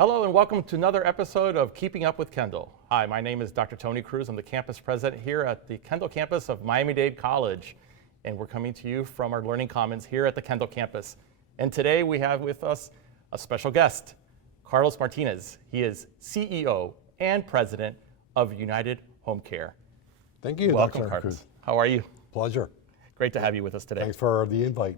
Hello and welcome to another episode of Keeping Up with Kendall. Hi, my name is Dr. Tony Cruz. I'm the campus president here at the Kendall campus of Miami-Dade College. And we're coming to you from our Learning Commons here at the Kendall campus. And today we have with us a special guest, Carlos Martinez. He is CEO and president of United HomeCare. Thank you, Welcome, Dr. Carlos. Cruz. How are you? Pleasure. Great to have you with us today. Thanks for the invite.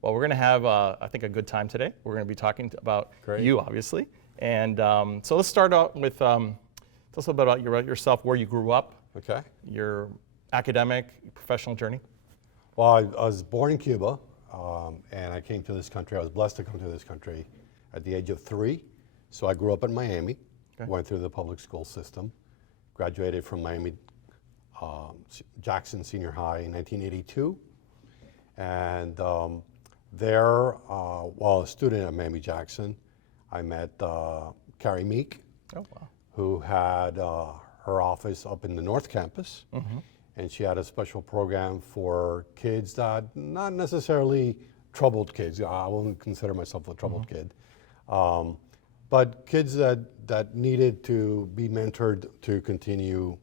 Well, we're going to have, I think, a good time today. We're going to be talking about you, obviously. And so let's start out with, tell us a bit about yourself, where you grew up, Okay. your academic, professional journey. Well, I was born in Cuba, and I came to this country. I was blessed to come to this country at the age of 3. So I grew up in Miami, went through the public school system, graduated from Miami Jackson Senior High in 1982. And there, while a student at Miami Jackson, I met Carrie Meek, who had her office up in the North Campus. And she had a special program for kids that, not necessarily troubled kids. I wouldn't consider myself a troubled kid. But kids that needed to be mentored to continue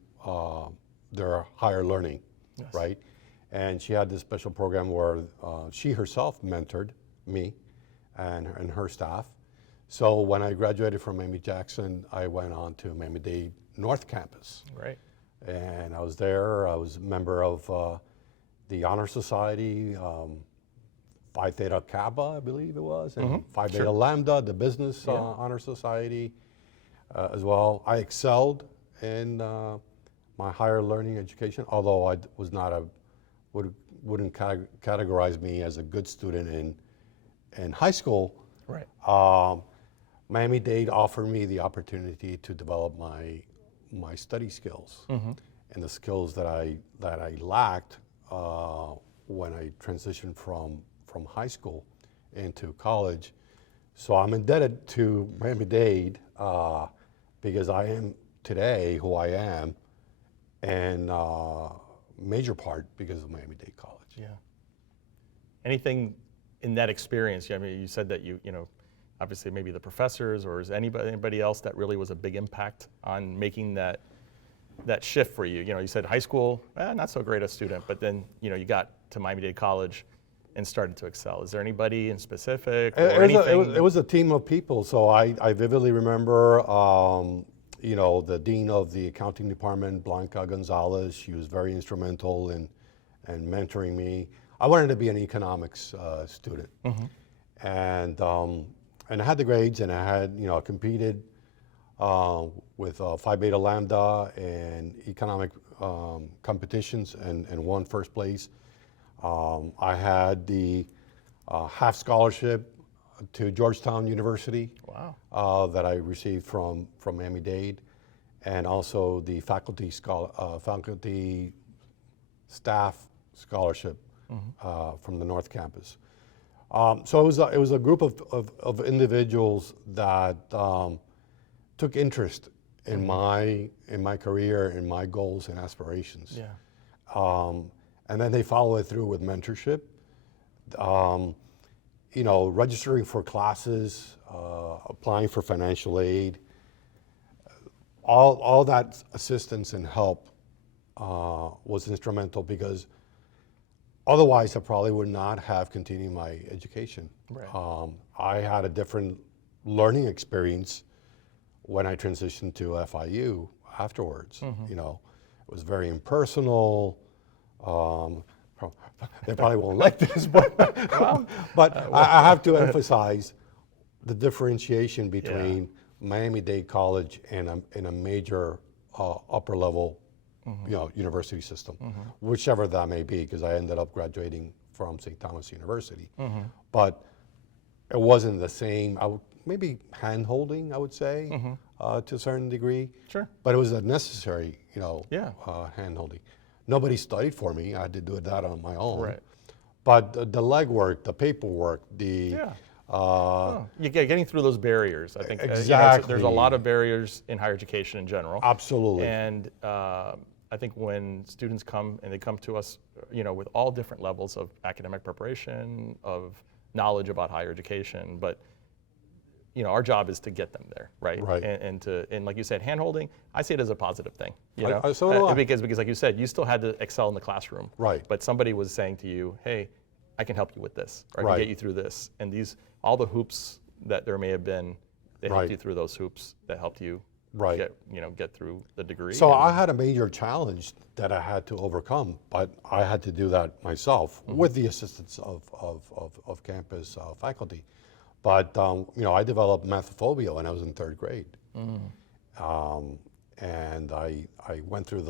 their higher learning, right? And she had this special program where she herself mentored me and her staff. So when I graduated from Miami Jackson, I went on to Miami-Dade North Campus. Right. And I was there. I was a member of the Honor Society, Phi Theta Kappa, I believe it was, and Phi Beta Lambda, the Business Honor Society as well. I excelled in my higher learning education, although I was not wouldn't categorize me as a good student in high school. Right. Miami-Dade offered me the opportunity to develop my study skills and the skills that I lacked when I transitioned from high school into college. So I'm indebted to Miami-Dade because I am today who I am, and major part because of Miami-Dade College. Yeah. Anything in that experience? I mean, you said that you know, obviously maybe the professors, or is anybody else that really was a big impact on making that shift for you? You know, you said high school, not so great a student, but then you know you got to Miami-Dade College and started to excel. Is there anybody in specific or anything? It was a team of people. So I vividly remember, you know, the dean of the accounting department, Blanca Gonzalez. She was very instrumental in mentoring me. I wanted to be an economics student, and I had the grades, and I had, you know, competed with Phi Beta Lambda and economic competitions and won first place. I had the half scholarship to Georgetown University. Wow. That I received from Miami-Dade, and also the faculty staff scholarship from the North Campus. So it was a group of individuals that took interest in my career, in my goals and aspirations. Yeah. And then they follow it through with mentorship, you know, registering for classes, applying for financial aid. All that assistance and help was instrumental, because otherwise I probably would not have continued my education. Right. I had a different learning experience when I transitioned to FIU afterwards. You know, it was very impersonal. They probably won't like this, but I have to emphasize the differentiation between Miami-Dade College and a major upper level, you know, university system, whichever that may be, because I ended up graduating from St. Thomas University. But it wasn't the same. Maybe hand-holding, I would say, to a certain degree. Sure. But it was a necessary, you know, hand-holding. Nobody studied for me. I had to do that on my own. Right. But the legwork, the paperwork, you're getting through those barriers. I think exactly. There's a lot of barriers in higher education in general. Absolutely. And I think when students come, and they come to us, you know, with all different levels of academic preparation, of knowledge about higher education, but our job is to get them there, right? Right. And like you said, hand-holding, I see it as a positive thing. So do I. Because like you said, you still had to excel in the classroom. Right. But somebody was saying to you, hey, I can help you with this, or I Right. can get you through this. And all the hoops that there may have been, they helped Right. you through those hoops that helped you Right. get through the degree. So I had a major challenge that I had to overcome, but I had to do that myself with the assistance of campus faculty. But I developed mathophobia when I was in 3rd grade, and I went through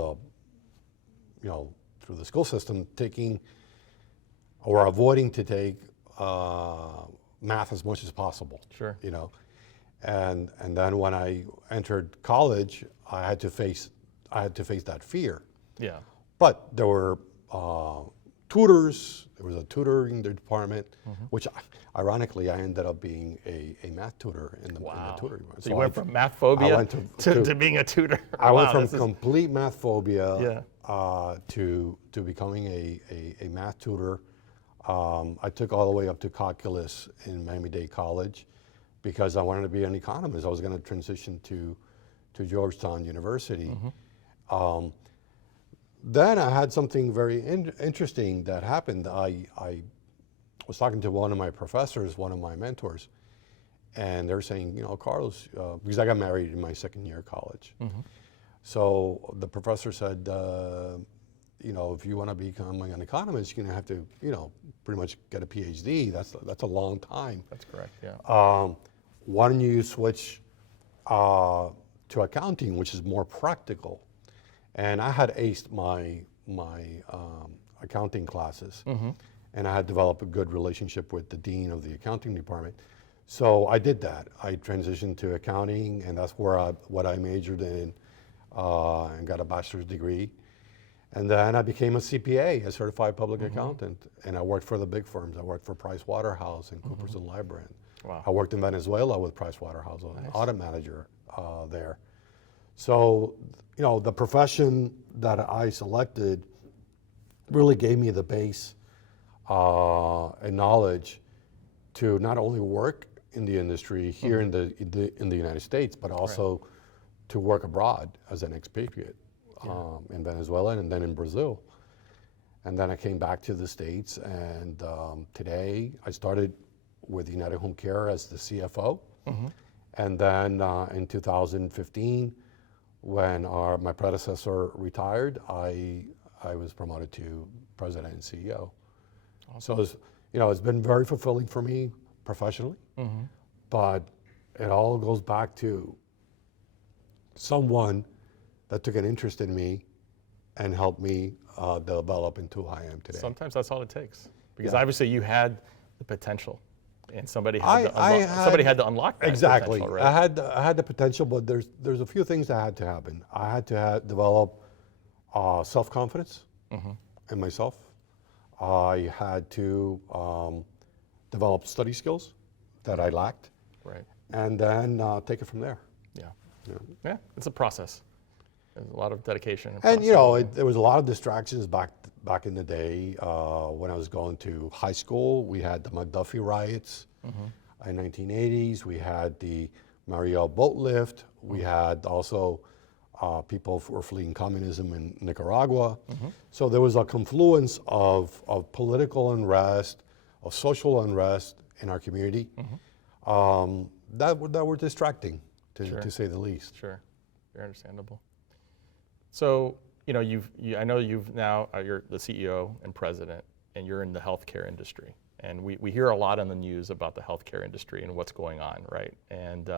the school system taking or avoiding to take math as much as possible. Sure. And then when I entered college, I had to face that fear. Yeah. But there were tutors. There was a tutoring department, which ironically I ended up being a math tutor in the tutoring department. So you went from math phobia went to being a tutor. I went Wow, from complete math phobia Yeah. to becoming a math tutor. I took all the way up to calculus in Miami-Dade College because I wanted to be an economist. I was going to transition to Georgetown University. Then I had something very interesting that happened. I was talking to one of my professors, one of my mentors, and they're saying, Carlos, because I got married in my 2nd year of college. So the professor said, if you want to become an economist, you're going to have to, pretty much get a PhD. That's a long time. That's correct, yeah. Why don't you switch to accounting, which is more practical? And I had aced my accounting classes, and I had developed a good relationship with the dean of the accounting department. So I did that. I transitioned to accounting, and that's what I majored in, and got a bachelor's degree. And then I became a CPA, a certified public accountant, and I worked for the big firms. I worked for Price Waterhouse and Coopers and Lybrand. Wow. I worked in Venezuela with Price Waterhouse, an audit manager there. So, the profession that I selected really gave me the base and knowledge to not only work in the industry here in the United States, but also to work abroad as an expatriate. In Venezuela and then in Brazil. And then I came back to the States, and today I started with United HomeCare as the CFO. And then in 2015, when my predecessor retired, I was promoted to president and CEO. Awesome. So it's been very fulfilling for me professionally, but it all goes back to someone that took an interest in me and helped me develop into who I am today. Sometimes that's all it takes, because obviously you had the potential, and somebody had to unlock that exactly. potential, right? I had the potential, but there's a few things that had to happen. I had to develop self-confidence in myself. I had to develop study skills that I lacked, right? And then take it from there. Yeah, it's a process. There's a lot of dedication. And there was a lot of distractions back in the day. When I was going to high school, we had the McDuffie riots in 1980s. We had the Mariel boat lift. We had also people who were fleeing communism in Nicaragua. So there was a confluence of political unrest, of social unrest in our community that were distracting, to say the least. Sure, very understandable. So, I know you're the CEO and president, and you're in the healthcare industry. And we hear a lot on the news about the healthcare industry and what's going on, right? And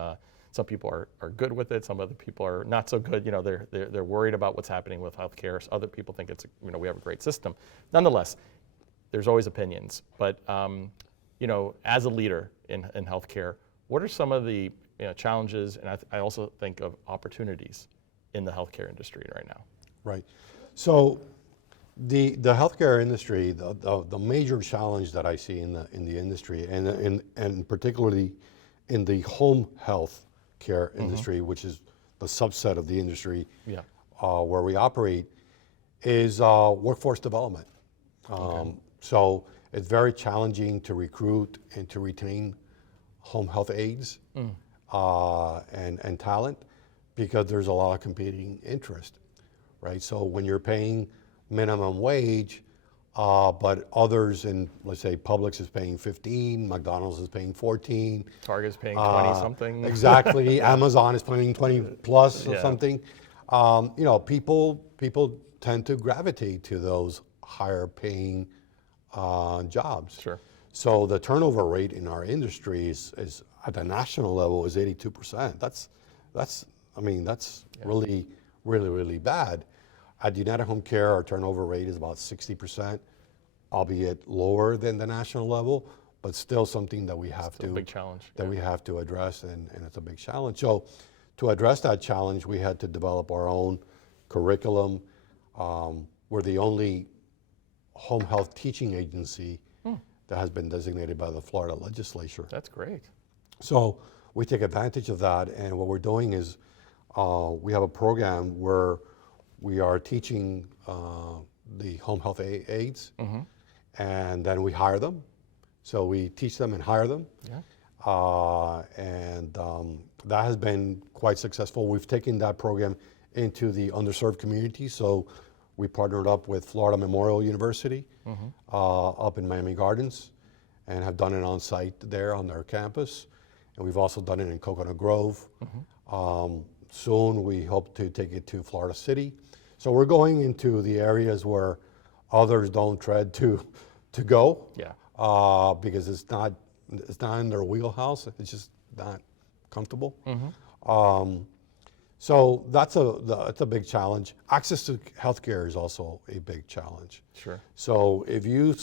some people are good with it, some other people are not so good. They're worried about what's happening with healthcare. So other people think we have a great system. Nonetheless, there's always opinions. But as a leader in healthcare, what are some of the challenges, and I also think of opportunities in the healthcare industry right now? Right. So the healthcare industry, the major challenge that I see in the industry, and particularly in the home health care industry, which is the subset of the industry where we operate, is workforce development. So it's very challenging to recruit and to retain home health aides and talent, because there's a lot of competing interest, right? So when you're paying minimum wage, but others in, let's say, Publix is paying 15, McDonald's is paying 14. Target's paying 20 something. Exactly. Amazon is paying 20 plus or something. People tend to gravitate to those higher paying jobs. Sure. So the turnover rate in our industry is at the national level is 82%. That's really, really, really bad. At United HomeCare, our turnover rate is about 60%, albeit lower than the national level, but still something that we have to, big challenge. We have to address, and it's a big challenge. So to address that challenge, we had to develop our own curriculum. We're the only home health teaching agency that has been designated by the Florida legislature. That's great. So we take advantage of that, and what we're doing is we have a program where we are teaching the home health aides, and then we hire them. So we teach them and hire them. Yeah. And that has been quite successful. We've taken that program into the underserved community. So we partnered up with Florida Memorial University up in Miami Gardens, and have done it on site there on their campus. And we've also done it in Coconut Grove. Soon we hope to take it to Florida City. So we're going into the areas where others don't tread to go. Yeah. Because it's not in their wheelhouse. It's just not comfortable. So that's a big challenge. Access to healthcare is also a big challenge. Sure. So if you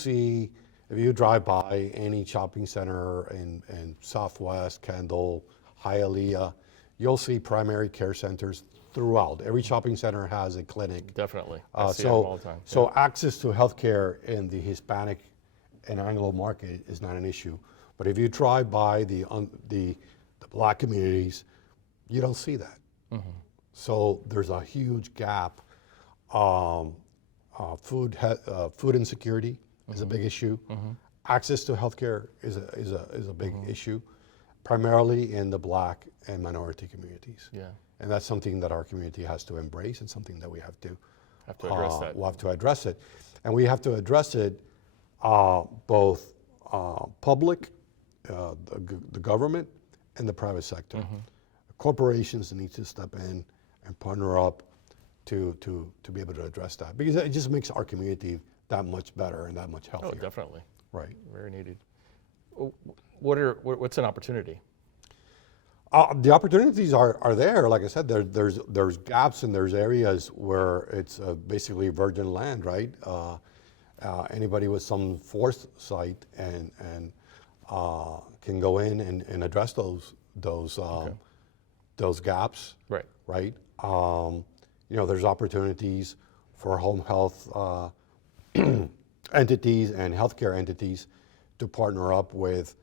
drive by any shopping center in Southwest, Kendall, Hialeah, you'll see primary care centers throughout. Every shopping center has a clinic. Definitely. I see them all the time. So access to healthcare in the Hispanic and Anglo market is not an issue. But if you drive by the Black communities, you don't see that. So there's a huge gap. Food insecurity is a big issue. Access to healthcare is a big issue, primarily in the Black and minority communities. Yeah. And that's something that our community has to embrace, and something that we have to address that. We'll have to address it, and we have to address it both public, the government, and the private sector. Corporations need to step in and partner up to be able to address that, because it just makes our community that much better and that much healthier. Oh, definitely. Right. Very needed. What's an opportunity? The opportunities are there. Like I said, there's gaps, and there's areas where it's basically virgin land, right? Anybody with some foresight and can go in and address those gaps. Right. Right. There's opportunities for home health entities and healthcare entities to partner up with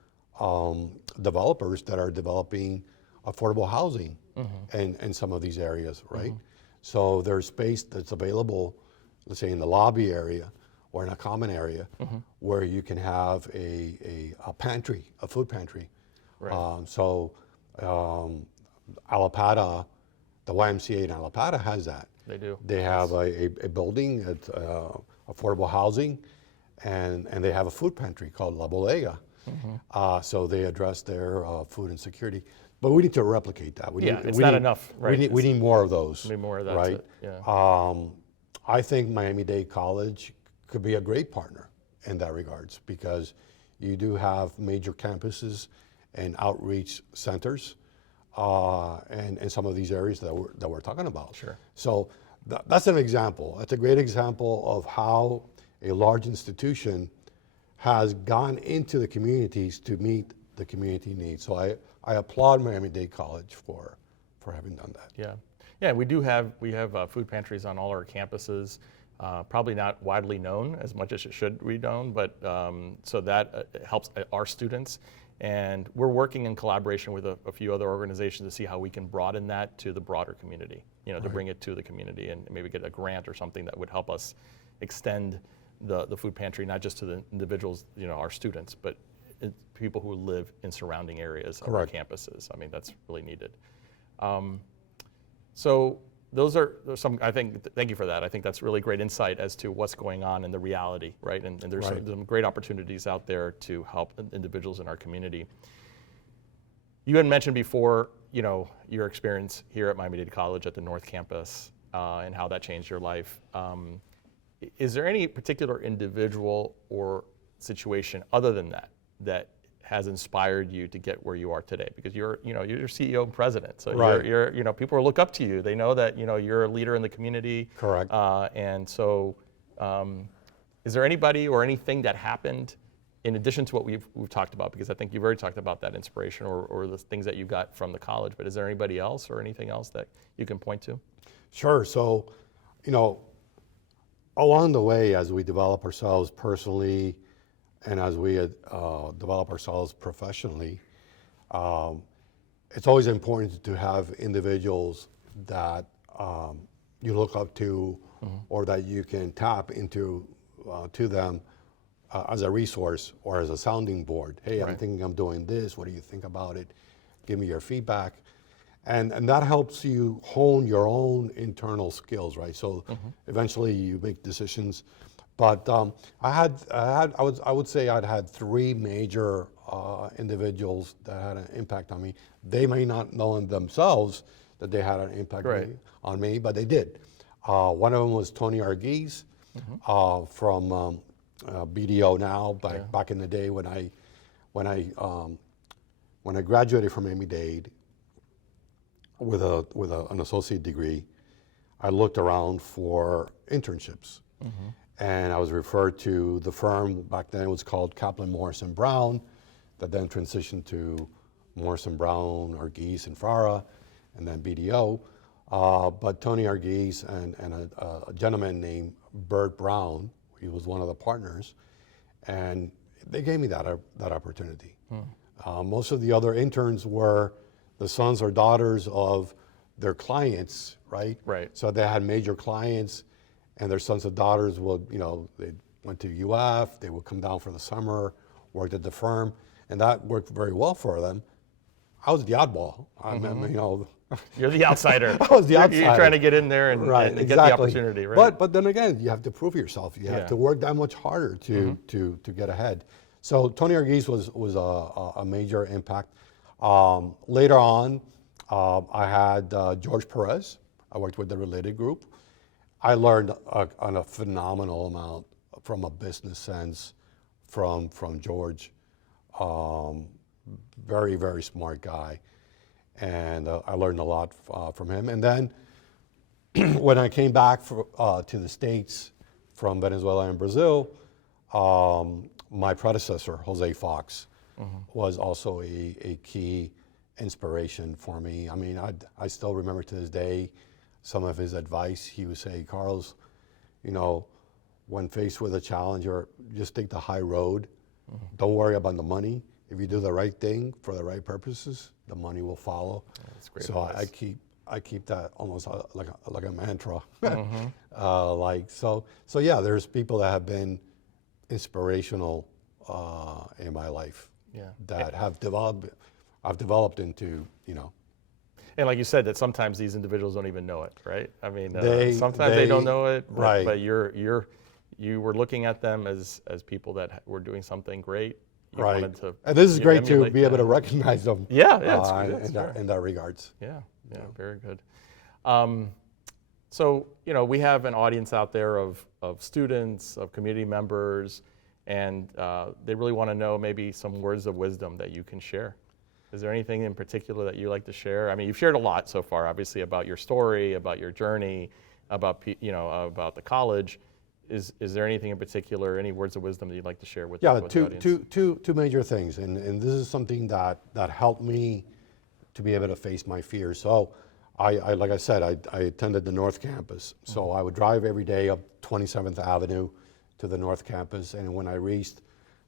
developers that are developing affordable housing in some of these areas, right? So there's space that's available, let's say in the lobby area or in a common area, where you can have a pantry, a food pantry. Right. Alapata, the YMCA in Alapata has that. They do. They have a building at affordable housing, and they have a food pantry called La Bodega. So they address their food insecurity. But we need to replicate that. It's not enough, right? We need more of those. We need more of that. Right? Yeah. I think Miami-Dade College could be a great partner in that regards, because you do have major campuses and outreach centers and in some of these areas that we're talking about. Sure. So that's an example. That's a great example of how a large institution has gone into the communities to meet the community needs. So I applaud Miami-Dade College for having done that. Yeah. Yeah, we have food pantries on all our campuses. Probably not widely known as much as it should be known, but so that helps our students. And we're working in collaboration with a few other organizations to see how we can broaden that to the broader community, to bring it to the community and maybe get a grant or something that would help us extend the food pantry, not just to the individuals, our students, but people who live in surrounding areas of our Correct. campuses. I mean, that's really needed. So those are some, I think, thank you for that. I think that's really great insight as to what's going on in the reality, right? And there's Right. some great opportunities out there to help individuals in our community. You had mentioned before, your experience here at Miami-Dade College at the North Campus and how that changed your life. Is there any particular individual or situation other than that has inspired you to get where you are today? Because you're CEO and president, so Right. you're people look up to you. They know that you're a leader in the community. Correct. And so, is there anybody or anything that happened in addition to what we've talked about? Because I think you've already talked about that inspiration or the things that you got from the college. But is there anybody else or anything else that you can point to? Sure. So, along the way, as we develop ourselves personally and as we develop ourselves professionally, it's always important to have individuals that you look up to or that you can tap into to them as a resource or as a sounding board. Hey, I'm Right. thinking I'm doing this. What do you think about it? Give me your feedback. And that helps you hone your own internal skills, right? So eventually you make decisions. But I would say I'd had three major individuals that had an impact on me. They may not know in themselves that they had an impact Right. on me, but they did. One of them was Tony Arguez from BDO now, back in the day when I graduated from Miami-Dade with an associate degree, I looked around for internships. And I was referred to the firm, back then it was called Kaplan Morris and Brown, that then transitioned to Morris and Brown, Arguez and Farah, and then BDO. But Tony Arguez and a gentleman named Bert Brown, he was one of the partners, and they gave me that opportunity. Most of the other interns were the sons or daughters of their clients, right? Right. So they had major clients, and their sons and daughters would, they went to UF, they would come down for the summer, worked at the firm, and that worked very well for them. I was the oddball. I mean, You're the outsider. I was the outsider. You're trying to get in there and get the opportunity, right? But then again, you have to prove yourself. You have to work that much harder to get ahead. So Tony Arguez was a major impact. Later on, I had George Perez. I worked with the Related Group. I learned a phenomenal amount from a business sense from George. Very, very smart guy. And I learned a lot from him. And then when I came back to the States from Venezuela and Brazil, my predecessor, Jose Fox, was also a key inspiration for me. I mean, I still remember to this day some of his advice. He would say, Carlos, when faced with a challenge, just take the high road. Don't worry about the money. If you do the right thing for the right purposes, the money will follow. That's great So advice. I keep that almost like a mantra. So yeah, there's people that have been inspirational in my life. Yeah. That I've developed into, And like you said, that sometimes these individuals don't even know it, right? I mean, sometimes they they don't know it, right. but you were looking at them as people that were doing something great. You right. wanted to And this is great to emulate be able that. to recognize them. Yeah, it's fair. in that regards. Yeah, very good. So, we have an audience out there of students, of community members, and they really want to know maybe some words of wisdom that you can share. Is there anything in particular that you like to share? I mean, you've shared a lot so far, obviously, about your story, about your journey, about the college. Is there anything in particular, any words of wisdom that you'd like to share with the audience? Two major things, and this is something that helped me to be able to face my fears. So, I like I said, I attended the North Campus, so I would drive every day up 27th Avenue to the North Campus, and when I reached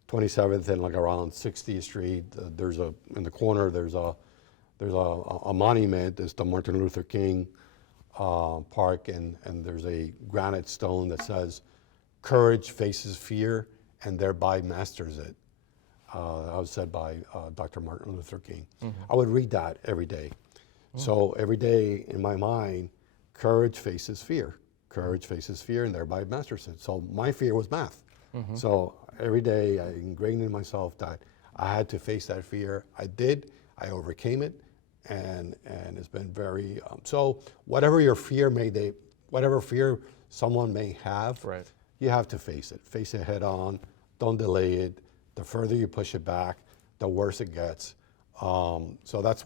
27th and like around 60th Street, in the corner there's a monument. It's the Martin Luther King Park, and there's a granite stone that says, "Courage faces fear and thereby masters it." that was said by Dr. Martin Luther King. I would read that every day. So every day in my mind, courage faces fear. Courage faces fear, and thereby masters it. So my fear was math. So every day I ingrained in myself that I had to face that fear. I did. I overcame it, and it's been very. So whatever your fear whatever fear someone may have, Right. you have to face it. Face it head on. Don't delay it. The further you push it back, the worse it gets. So that's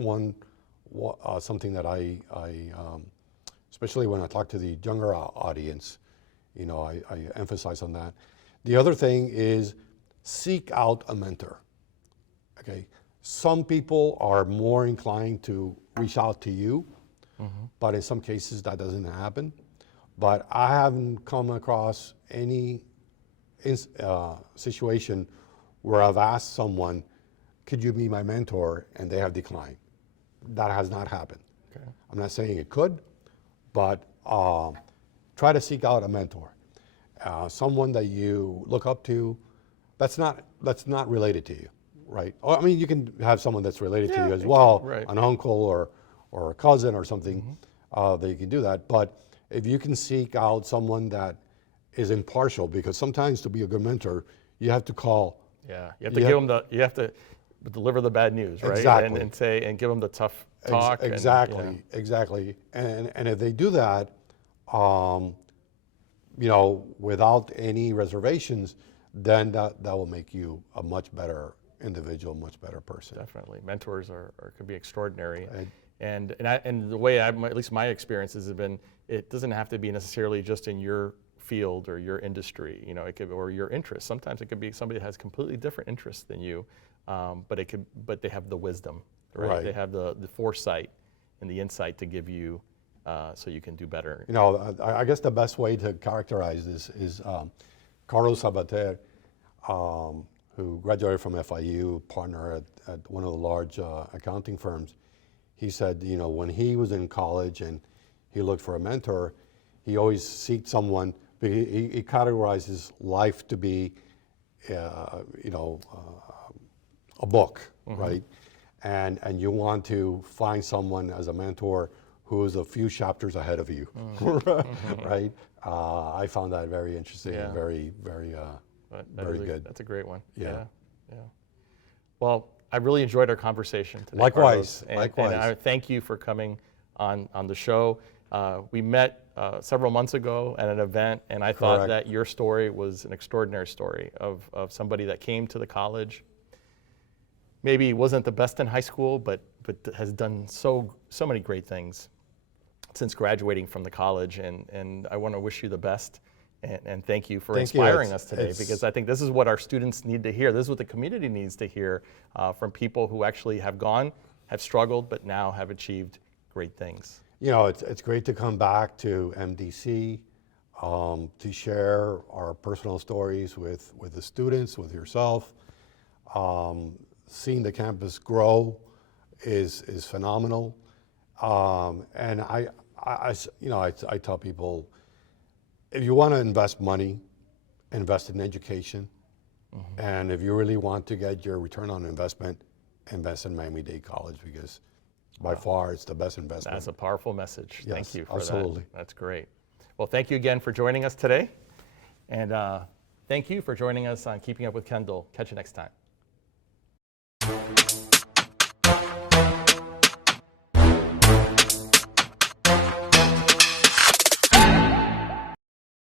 something that I especially when I talk to the younger audience, I emphasize on that. The other thing is seek out a mentor. Okay, some people are more inclined to reach out to you, but in some cases that doesn't happen. But I haven't come across any situation where I've asked someone, could you be my mentor, and they have declined. That has not happened. Okay. I'm not saying it could, but try to seek out a mentor, someone that you look up to. That's not related to you, right? Or, I mean, you can have someone that's related to you as well, right. an uncle or a cousin or something that you can do that. But if you can seek out someone that is impartial, because sometimes to be a good mentor, you have to call. Yeah, you have to deliver the bad news, right? Exactly. And give them the tough talk. Exactly. And if they do that, without any reservations, then that will make you a much better individual, much better person. Definitely, mentors can be extraordinary. And the way at least my experiences have been, it doesn't have to be necessarily just in your field or your industry, it could, or your interests. Sometimes it could be somebody that has completely different interests than you, but they have the wisdom, right? They have the foresight and the insight to give you, so you can do better. I guess the best way to characterize this is Carlos Sabater, who graduated from FIU, partner at one of the large accounting firms. He said, when he was in college and he looked for a mentor, he always seeked someone. He categorizes life to be, a book, right? And you want to find someone as a mentor who is a few chapters ahead of you, right? I found that very interesting and very, very, very good. That's a great one. Yeah. Well, I really enjoyed our conversation today. Likewise. Carlos, and I thank you for coming on the show. We met several months ago at an event, and I thought that your story was an extraordinary story of somebody that came to the college, maybe wasn't the best in high school, but has done so many great things since graduating from the college, and I want to wish you the best, and thank you for inspiring us today, because I think this is what our students need to hear. This is what the community needs to hear from people who actually have struggled, but now have achieved great things. It's great to come back to MDC, to share our personal stories with the students, with yourself. Seeing the campus grow is phenomenal. And I tell people, if you want to invest money, invest in education. And if you really want to get your return on investment, invest in Miami-Dade College, because by far it's the best investment. That's a powerful message. Yes, thank you for absolutely. that. That's great. Well, thank you again for joining us today. And thank you for joining us on Keeping Up with Kendall. Catch you next time.